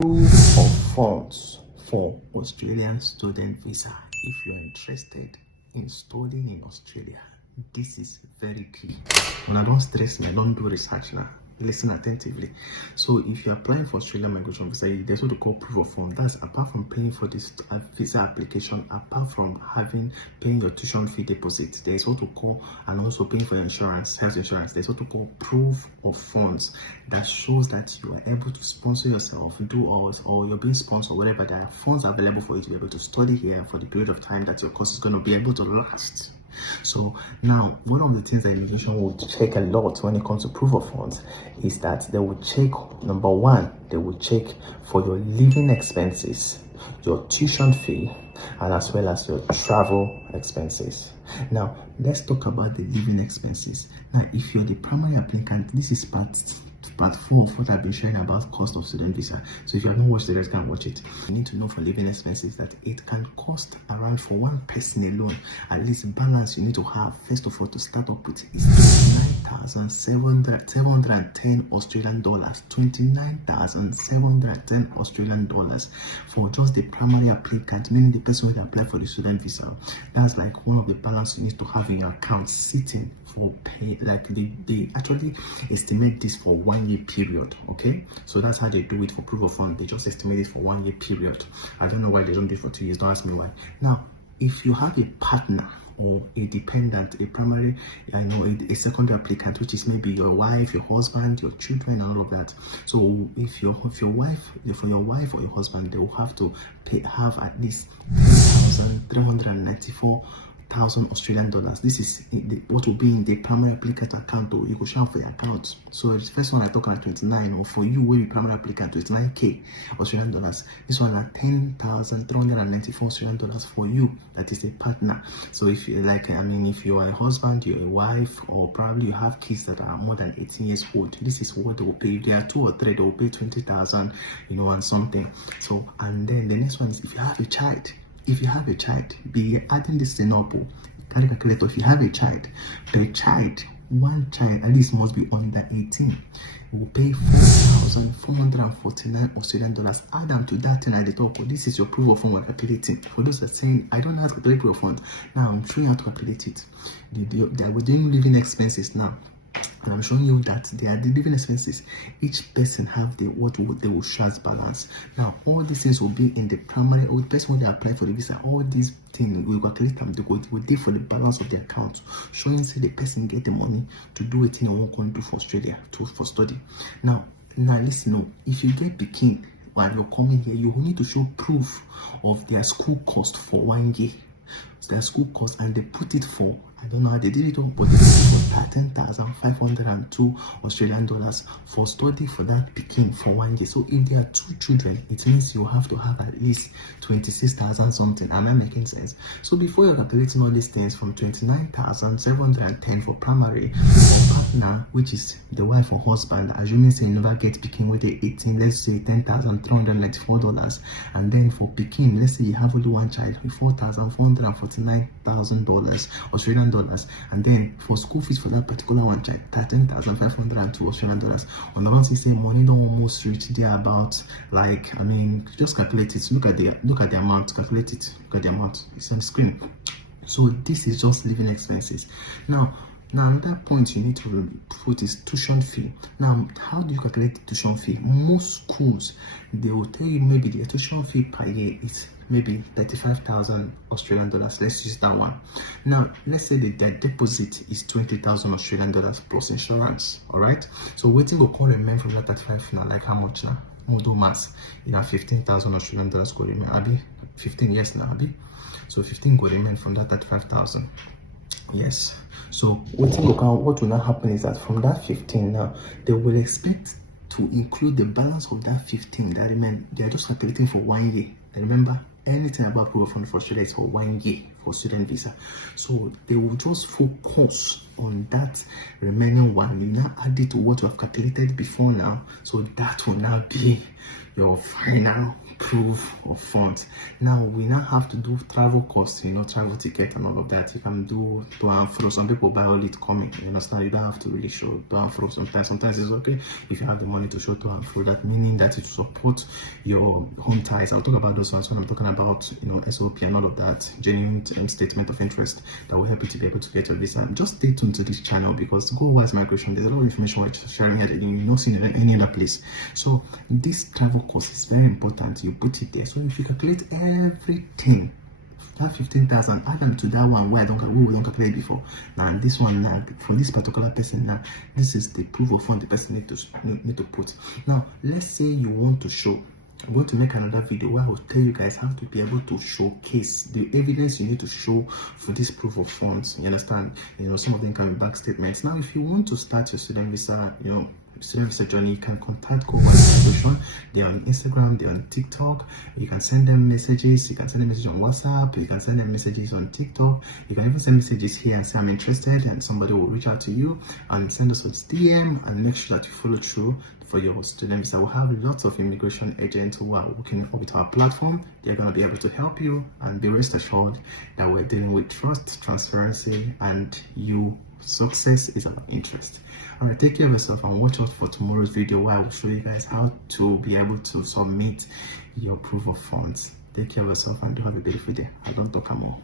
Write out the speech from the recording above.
Proof of funds for Australian student visa. If you're interested in studying in Australia, this is very key. Now, don't stress me, don't do research now. Listen attentively. So, if you're applying for Australian migration visa, there's what we call proof of funds. That's apart from paying for this visa application, apart from paying your tuition fee deposit, there's what we call, and also paying for your insurance, health insurance. There's what we call proof of funds that shows that you are able to sponsor yourself, or you're being sponsored, whatever. There are funds available for you to be able to study here for the period of time that your course is going to be able to last. So now, one of the things that immigration will check a lot when it comes to proof of funds is that they will check, number one, they will check for your living expenses, your tuition fee, and as well as your travel expenses. Now, let's talk about the living expenses. Now, if you're the primary applicant, this is part 4 of what I've been sharing about cost of student visa. So if you have not watched the rest, can watch it. You need to know for living expenses that it can cost around, for one person alone, at least balance you need to have, first of all, to start up with is 29,710 Australian dollars. 29,710 Australian dollars for just the primary applicant, meaning the person who apply for the student visa. That's like one of the balance you need to have in your account sitting for pay. Like they actually estimate this for 1 year period. Okay, so that's how they do it for proof of fund. They just estimate it for 1 year period. I don't know why they don't do it for 2 years. Don't ask me why. Now, if you have a partner or a dependent, a primary, a secondary applicant, which is maybe your wife, your husband, your children, and all of that. So if your wife, for your wife or your husband, they will have to have at least 394,000 Australian dollars. This is what will be in the primary applicant account, or you could show for your account. So the first one I talk about 29, or for you where you primary applicant 29k Australian dollars. This one are 10,394 Australian dollars for you, that is a partner. So if you if you are a husband, you're a wife, or probably you have kids that are more than 18 years old, this is what they will pay. If they are 2 or 3, they will pay 20,000, and something. So, and then the next one is if you have a child. If you have a child, be adding this thing up. Calculator. If you have a child, per child, one child at least must be under 18. You will pay 4,449 Australian dollars. Add them to that thing at the top. This is your proof of fund we're calculating. For those that are saying, I don't know how to calculate proof of fund. Now I'm showing you how to calculate it. We're doing living expenses now. And I'm showing you that they are the living expenses. Each person have what they will show as balance. Now, all these things will be in the primary, or the person when they apply for the visa. All these things we will calculate them. They will do for the balance of the account, showing say the person get the money to do it in one country for Australia for study. Now listen. If you get Peking while you're coming here, you will need to show proof of their school cost for 1 year. Their school cost, and they put it for, I don't know how they did it, but they did it for 13,502 Australian dollars for study for that Peking for 1 year. So if there are 2 children, it means you have to have at least 26,000 something. Am I making sense? So before you're calculating all these things, from 29,710 for primary, for partner, which is the wife or husband, assuming say you never get Peking with the 18, let's say $10,394, and then for Peking, let's say you have only one child with $4,449,000 Australian dollars, and then for school fees for that particular one child, 13,502 Australian dollars. On the one say money don't almost reach there about, just calculate it. Look at the amount, calculate it. Look at the amount. It's on the screen. So this is just living expenses. Now another point you need to put is tuition fee. Now, how do you calculate the tuition fee? Most schools, they will tell you maybe the tuition fee per year is maybe 35,000 Australian dollars. Let's use that one. Now, let's say the deposit is 20,000 Australian dollars plus insurance. All right. So waiting will come remain from that 35 now, like how much now? No do mass. 15,000 Australian dollars will remain. Abi 15 years now, Abi. So 15 will remain from that 35,000. Yes. So what will now happen is that from that 15 now, they will expect to include the balance of that 15 that remain. They are just calculating for 1 year. And remember, anything about proof of fund for Australia is for 1 year. for student visa. So they will just focus on that remaining one. You now add it to what you have calculated before now, so that will now be your final proof of funds. Now we now have to do travel costs, travel ticket and all of that. You can do to and fro. Some people buy all it coming, you understand? You don't have to really show to and fro. Sometimes it's okay if you have the money to show to and fro. That meaning that it support your home ties. I'll talk about those ones when I'm talking about SOP and all of that, genuine statement of interest that will help you to be able to get your visa. Just stay tuned to this channel, because Go Wise Migration, there's a lot of information we're sharing here that you're not seeing in any other place. So this travel cost is very important. You put it there. So if you calculate everything, that 15,000, add them to that one where we don't calculate before. Now this one now, from this particular person now, this is the proof of fund the person need to put. Now let's say you want to show. I'm going to make another video where I will tell you guys how to be able to showcase the evidence you need to show for this proof of funds. You understand? Some of them can be back statements. Now, if you want to start your student visa, student visa journey, you can contact Go Wise Migration. They're on Instagram, they're on TikTok. You can send them messages. You can send them messages on WhatsApp. You can send them messages on TikTok. You can even send messages here and say I'm interested, and somebody will reach out to you and send us a DM, and make sure that you follow through for your student visa. We'll have lots of immigration agents who are working with our platform. They're going to be able to help you, and be rest assured that we're dealing with trust, transparency, and success is our interest. All right, take care of yourself and watch out for tomorrow's video where I will show you guys how to be able to submit your proof of funds. Take care of yourself and do have a beautiful day. I don't talk more.